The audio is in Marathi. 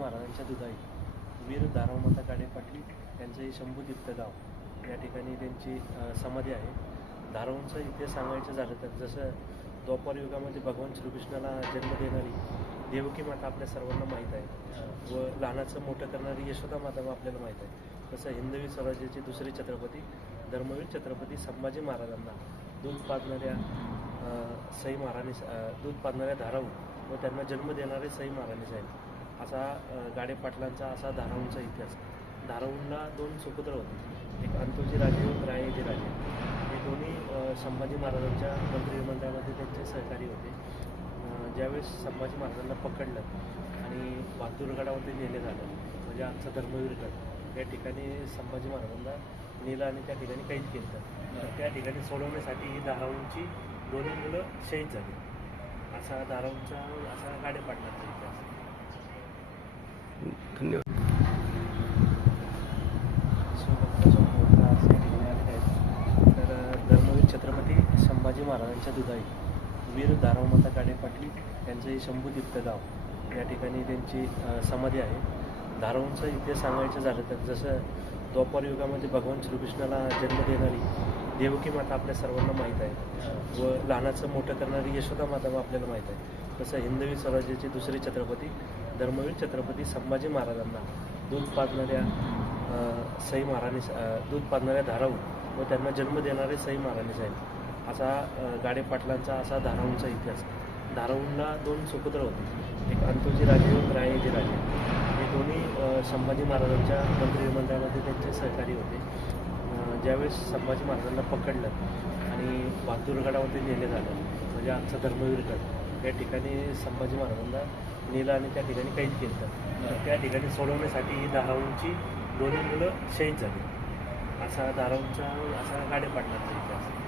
महाराजांच्या दुधाई वीर धारावमाता काळे पाटील यांचं हे शंभूतीर्थ गाव या ठिकाणी त्यांची समाधी आहे. धारावचा इतिहास सांगायचं झालं तर जसं द्वापार युगामध्ये भगवान श्रीकृष्णाला जन्म देणारी देवकी माता आपल्या सर्वांना माहीत आहे व लहानाचं मोठं करणारी यशोदा माता आपल्याला माहीत आहे. तसं हिंदवी स्वराज्याचे दुसरे छत्रपती धर्मवीर छत्रपती संभाजी महाराजांना दूध पाजणाऱ्या सई महाराणी दूध पाजणाऱ्या धाराऊ व त्यांना जन्म देणारे सई महाराणी साहेब असा गाडे पाटलांचा असा धाराऊंचा इतिहास. धाराऊंना दोन सुपुत्र होते, एक अंतोजी राजे व रायाजी राजे. हे दोन्ही संभाजी महाराजांच्या मंत्रिमंडळामध्ये त्यांचे सहकारी होते. ज्यावेळेस संभाजी महाराजांना पकडलं आणि बहादूरगडावरती नेले झालं म्हणजे आमचा धर्मवीरगड या ठिकाणी संभाजी महाराजांना नेलं आणि त्या ठिकाणी कैद केलं. तर त्या ठिकाणी सोडवण्यासाठी ही धाराऊंची दोन्ही मुलं शहीद झाली. असा धाराऊंचा असा गाडे पाटलांचा इतिहास. धन्यवाद. तर धर्मवीर छत्रपती संभाजी महाराजांच्या दुधाई वीर धारावमाता काळे पाटील यांचं हे शंभूतीर्थ गाव या ठिकाणी त्यांची समाधी आहे. धारावचा इतिहास सांगायचं झालं तर जसं द्वापार युगामध्ये भगवान श्रीकृष्णाला जन्म देणारी देवकी माता आपल्या सर्वांना माहीत आहे व लहानाचं मोठं करणारी यशोदा माता आपल्याला माहीत आहे. तसं हिंदवी स्वराज्याचे दुसरे छत्रपती धर्मवीर छत्रपती संभाजी महाराजांना दूध पाजणाऱ्या सई महाराणी दूध पाजणाऱ्या धाराऊ व त्यांना जन्म देणारे सई महाराणी साहेब असा गाडे पाटलांचा असा धाराऊंचा इतिहास. धाराऊंना दोन सुपुत्र होते, एक अंतोजी राजे व रायाजी राजे. हे दोन्ही संभाजी महाराजांच्या मंत्रिमंडळामध्ये त्यांचे सहकारी होते. ज्यावेळेस संभाजी महाराजांना पकडलं आणि बहादूरगडावरती नेले झालं म्हणजे आमचा धर्मवीरगड या ठिकाणी संभाजी महाराजांना नेलं आणि त्या ठिकाणी कैद केलं. तर त्या ठिकाणी सोडवण्यासाठी ही धाराऊंची दोन्ही मुलं शहीद झाली. असा धाराऊंचा असा गाडे पाटलांचा इतिहास.